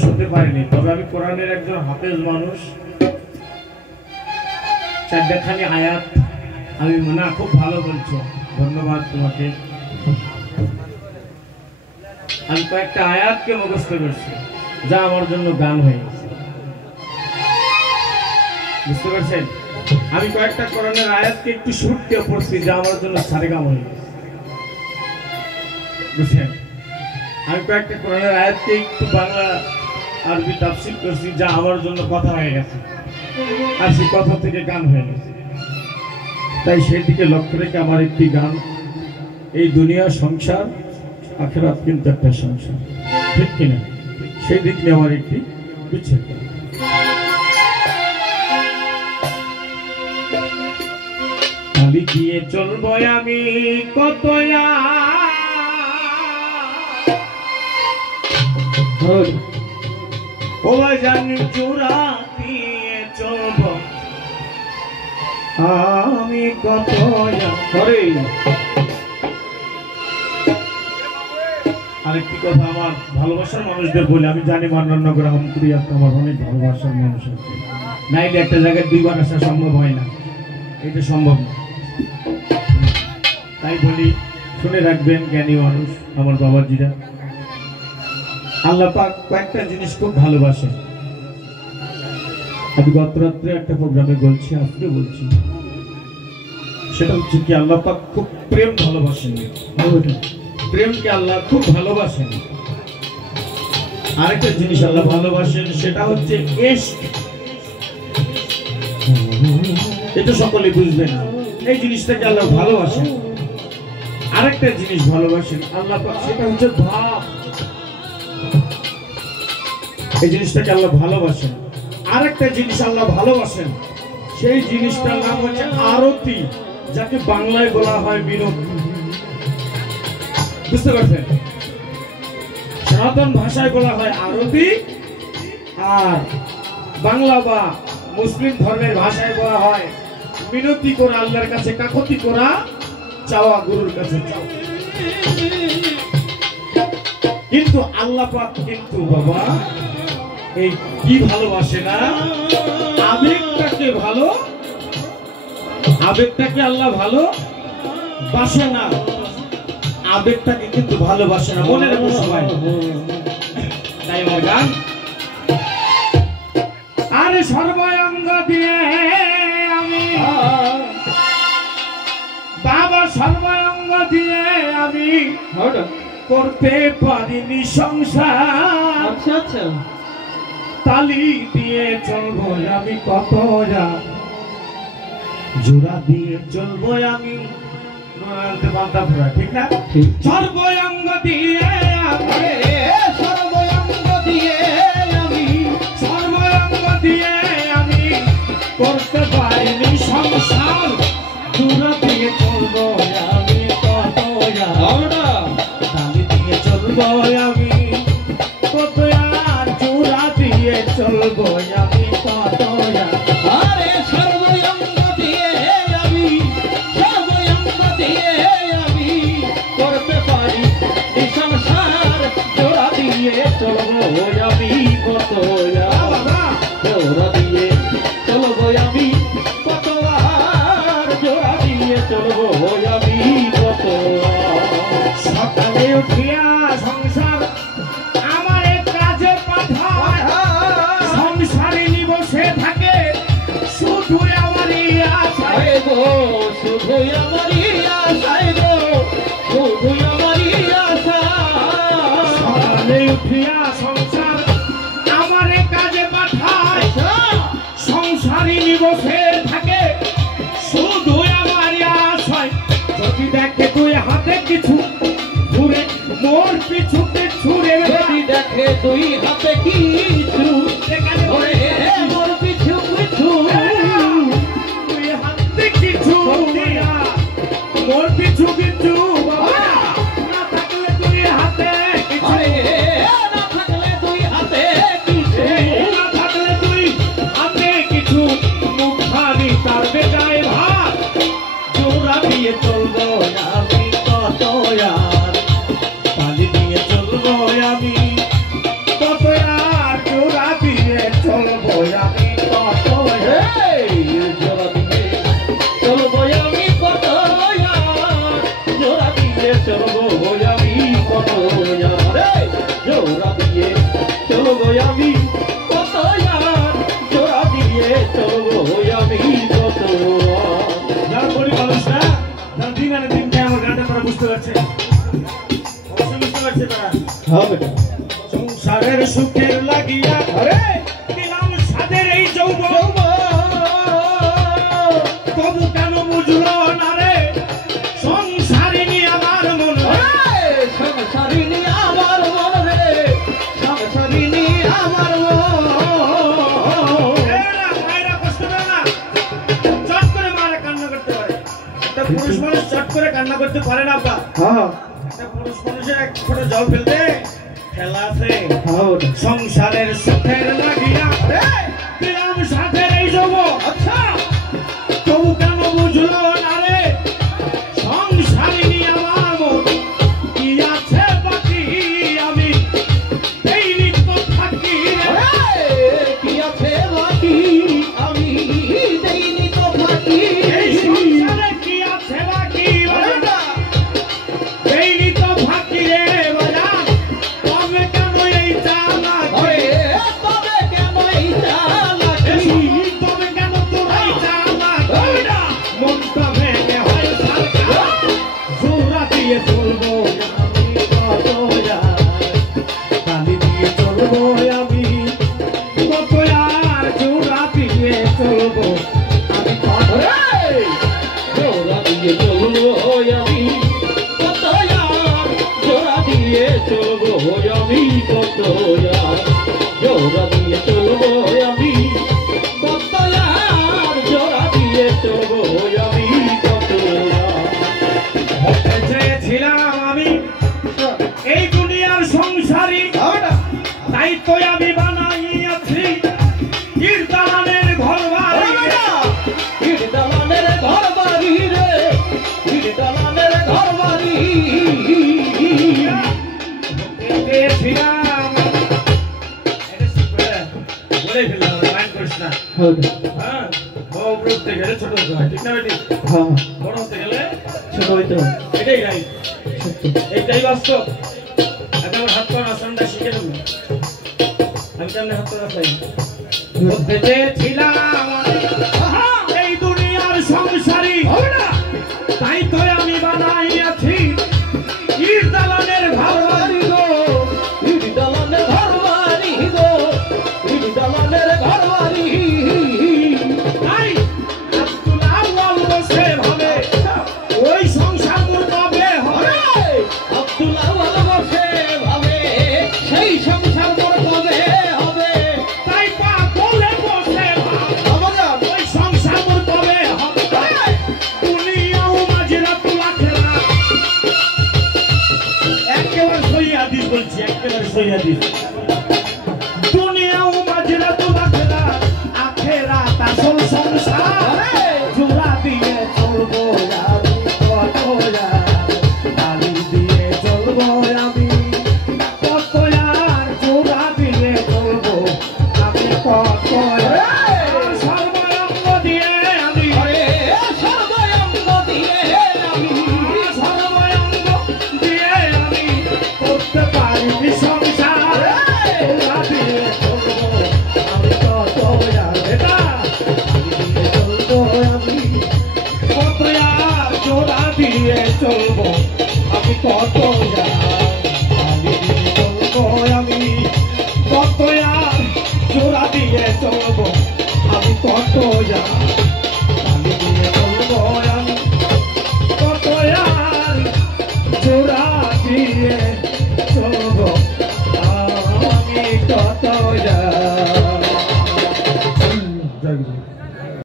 মানুষ হতে পারিনি, তবে আমি কোরআনের একজন হাফেজ মানুষ। চারখানি আয়াত আমি না খুব ভালো বলছো, ধন্যবাদ তোমাকে। আমি কয়েকটা আয়াতকে মুখস্থ করছি যা আমার জন্য গান হয়ে গেছে, বুঝতে পারছেন? আমি কয়েকটা কোরআনের আয়াতকে একটু শুট দিয়ে পড়ছি যা আমার জন্য সারেগাম হয়ে গেছে, বুঝছেন? আমি কয়েকটা কোরআনের আয়াতকে একটু বাংলা আরবি তাফসীর করছি যা আমার জন্য কথা হয়ে গেছে, আর সেই কথা থেকে গান হয়ে গেছে। তাই সেই দিকে লক্ষ্য রেখে আমার একটি গান, এই দুনিয়া সংসার, আখিরাত কিন্তু একটা সংসার, ঠিক কিনা? সেই দিক নিয়ে আমার একটি বিচ্ছেদ। খালি দিয়ে চলবো আমি কত ওরা জানি চূড়া দিয়ে চলব আমি কত করে। আরেকটি কথা আমার ভালোবাসার মানুষদের বলে, আমি জানি মান্নাননগর আহমদপুরিয়া আমার অনেক ভালোবাসার মানুষ আছে, নাইলে একটা জায়গায় দুইবার আসা সম্ভব হয় না, এটা সম্ভব না। তাই বলি, শুনে রাখবেন জ্ঞানী মানুষ আমার বাবাজিরা, আল্লাহ পাক কয়েকটা জিনিস খুব ভালোবাসেন। আমি গত রাত্রে একটা প্রোগ্রামে বলছি, আজকে বলছি, সেটা হচ্ছে কি আল্লাহ পাক খুব প্রেম ভালোবাসেন, প্রেমকে আল্লাহ খুব ভালোবাসেন। আরেকটা জিনিস আল্লাহ ভালোবাসেন, সেটা হচ্ছে ইশক। এটা সকলে বুঝবে না, এই জিনিসটাকে আল্লাহ ভালোবাসেন। আরেকটা জিনিস ভালোবাসেন আল্লাহ পাক, সেটা হচ্ছে ভাব। এই জিনিসটাকে আল্লাহ ভালোবাসেন। আরেকটা জিনিস আল্লাহ ভালোবাসেন, সেই জিনিসটার নাম হচ্ছে আরতি, যাকে বাংলায় বলা হয় বিনতি, বুঝতে পারছেন? সনাতন ভাষায় বলা হয় আরতি, আর বাংলা বা মুসলিম ধর্মের ভাষায় বলা হয় মিনতি করা, আল্লাহর কাছে কাকুতি করা, চাওয়া, গুরুর কাছে চাওয়া। কিন্তু আল্লাহ পাক কিন্তু বাবা এই কি ভালোবাসে না, আবেগটাকে ভালো, আবেগটাকে আল্লাহ ভালো বাসে না, আবেগটাকে কিন্তু ভালোবাসে না, মনে রাখো সবাই। তাই আমার গান, আরে সর্বাঙ্গ দিয়ে আমি বাবা, সর্বাঙ্গ দিয়ে আমি করতে পারিনি সংসার। আচ্ছা আচ্ছা, তালি দিয়ে চলবো আমি কত জোড়া দিয়ে চলবো আমি, ঠিক না? সর্বাঙ্গ দিয়ে আমি, সর্বাঙ্গ দিয়ে আমি, সর্বাঙ্গ দিয়ে আমি করতে পারিনি সংসার, জোড়া দিয়ে চলবো আমি কত, তালি দিয়ে চলবো আমি কত, জোড়া দিয়ে চলবো আমি কত। আরে সর্বাঙ্গ দিয়ে আমি, সর্বাঙ্গ দিয়ে আমি করতে পারি সংসার, জোড়া দিয়ে চলবো আমি কত, জোড়া দিয়ে চলবো আমি কত, জোড়া দিয়ে চলবো আমি কত। সকালে উঠিয়া সংসার আমার কাজে পাঠায়, সংসারিনী বসে থাকে শুধু আমারই আশায় গো, শুধু আমারই আশায় গো, শুধু আমারই আশা। সকালে উঠিয়া সংসার আমার কাজে পাঠায়, সংসারিনী বসে থাকে শুধু আমারই আশায়। যদি দেখে তুই হাতে কিছু ঘুরে মোর পিছু পিছু রে, যদি দেখে তুই হাতে কিছু মোর পিছু পিছু, তুই হাতে কিছু মোর পিছু পিছু, না থাকলে তুই হাতে কিছু, না থাকলে তুই হাতে কিছু, না থাকলে তুই হাতে কিছু, মুখানি তার বেজায় ভাত, জোড়া দিয়ে চলবো আমি কত, তালি দিয়ে চলবো আমি কত, হবে সংসারের সুখের লাগিয়া আরে দিলাম সাদের এই যৌবন তবু কেন বুঝলো না রে সংসারিনী আমার মন সংসারিনী আমার মন রে সংসারিনী আমার মন মায়েরা কষ্ট পায় না চট করে মারা কান্না করতে পারে একটা পুরুষ মানুষ চট করে কান্না করতে পারে না বা হ্যাঁ একটা পুরুষ মানুষের এক ফোঁটা জল ফেলতে খেলা আছে হবে সংসারের সুখের লাগিয়া দিলাম সাথের এই যৌবন আচ্ছা তবু কেন বুঝলো না রে সংসারিনী আমার মন কি আছে বাকি আমি এই নিত্য থাকি কি আছে বাকি আমি দেইনি তো বাকি এই সংসারে কি আছে বাকি এই নিত্য থাকি রে বাজান তবে কেন এই চালাকি তবে কেন এই চালাকি তবে কেন তোর এই চালাকি মনটা ভেঙে হয় সারকা জোড়া দিয়ে চলবো আমি কত তালি দিয়ে চলবো আমি কত আর জোড়া দিয়ে চলবো আমি কত জোড়া দিয়ে চলবো আমি কত জোড়া দিয়ে চলবো আমি কত জোড়া দিয়ে চলবো আমি কত জোড়া দিয়ে চলবো আমি কত হতে চেয়েছিলাম আমি এই দুনিয়ার সংসারী তাই তো আমি বানাইয়াছি কীর্তনের ঘর বাড়ি দালানের ঘর বাড়ি রে দালানের ঘর বাড়ি চেয়েছিলাম বলে ফেললাম মাইন্ড করিস না হ্যাঁ বড় উপরে উঠতে গেলে ছোট হতে হয় ঠিক না বেটি হ্যাঁ বড় হতে গেলে ছোট হইতে হবে এটাই রাইট সত্য এইটাই বাস্তব এখন আমার হাত পা আসানটা শিখে নেব আমি কেমন হাত পা রাখাই বলতে চেয়েছিলাম এই দুনিয়ার সংসারী তাই তো আমি বানাইয়াছি ইট দালানের ঘর বাড়ি গো দালানের ঘর বাড়ি গো দালানের ঘর বাড়ি তাই আব্দুল্লাহ ওয়াল বসে ভাবে ওই সংসার মোর কবে হবে আব্দুল্লাহ বসে ভাবে সেই সংসার মোর কবে হবে তাই পা বলে বসে ভাবে ওই সংসার মোর কবে হবে দুনিয়াও মাঝরা তোলা খেলা একেবারে সহি হাদিস বলছি একেবারে সহি হাদিস দুনিয়াও মাঝরা তোলা খেলা আখেরাত আসল সংসার জোড়া দিয়ে চলবো আমি কত তালি দিয়ে চলবো আমি কত আর জোড়া দিয়ে চলবো আমি কত সর্বাঙ্গ দিয়ে আমি সর্বাঙ্গ দিয়ে আমি সর্বাঙ্গ দিয়ে আমি করতে পারি সংসার জোড়া দিয়ে চলবো আমি কত এটা চলবো আমি কত আর জোড়া দিয়ে চলবো আমি কত চলবো আমি কত আর জোড়া দিয়ে চলবো আমি কত দিয়ে চলবো আমি কত আর জোড়া দিয়ে